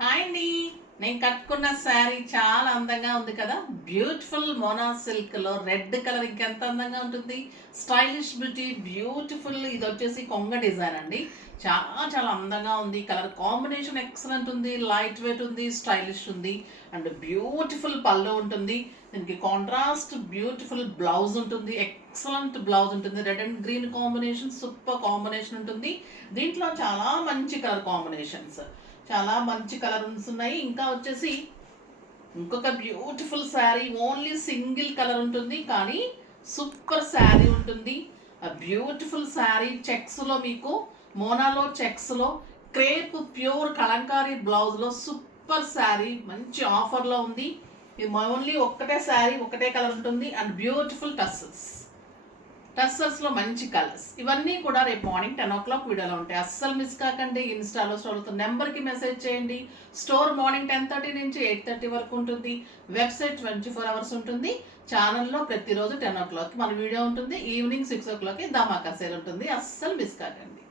Hi అండి. నేను కట్టుకున్న శారీ చాలా అందంగా ఉంది కదా. బ్యూటిఫుల్ మోనా సిల్క్లో రెడ్ కలర్ ఇంకెంత అందంగా ఉంటుంది. Stylish beauty beautiful. ఇది వచ్చేసి కొంగ డిజైన్ అండి. చాలా చాలా అందంగా ఉంది. కలర్ కాంబినేషన్ ఎక్సలెంట్ ఉంది. లైట్ వెయిట్ ఉంది. స్టైలిష్ ఉంది. అండ్ బ్యూటిఫుల్ పళ్ళు ఉంటుంది. దీనికి కాంట్రాస్ట్ బ్యూటిఫుల్ బ్లౌజ్ ఉంటుంది. ఎక్సలెంట్ బ్లౌజ్ ఉంటుంది. Red and green combination super combination ఉంటుంది. దీంట్లో చాలా మంచి కలర్ కాంబినేషన్స్, చాలా మంచి కలర్స్ ఉన్నాయి. ఇంకా వచ్చేసి ఇంకొక beautiful sari, only single colour ఉంటుంది కానీ సూపర్ శారీ ఉంటుంది. బ్యూటిఫుల్ శారీ చెక్స్లో మీకు మోనాలో చెక్స్లో క్రేప్ ప్యూర్ కలంకారీ బ్లౌజ్లో సూపర్ శారీ మంచి ఆఫర్లో ఉంది. ఇది ఓన్లీ ఒక్కటే శారీ, ఒకటే కలర్ ఉంటుంది. అండ్ బ్యూటిఫుల్ టస్సర్స్లో మంచి కలర్స్. ఇవన్నీ కూడా రేపు మార్నింగ్ 10 o'clock వీడియోలో ఉంటాయి. అస్సలు మిస్ కాకండి. ఇన్స్టాలో చదువుతున్న నెంబర్కి మెసేజ్ చేయండి. స్టోర్ మార్నింగ్ 10:30 నుంచి 8:30 వరకు ఉంటుంది. వెబ్సైట్ 24 hours ఉంటుంది. ఛానల్లో ప్రతిరోజు 10 o'clock మన వీడియో ఉంటుంది. ఈవినింగ్ 6 o'clock ధమాకా సేల్ ఉంటుంది. అస్సలు మిస్ కాకండి.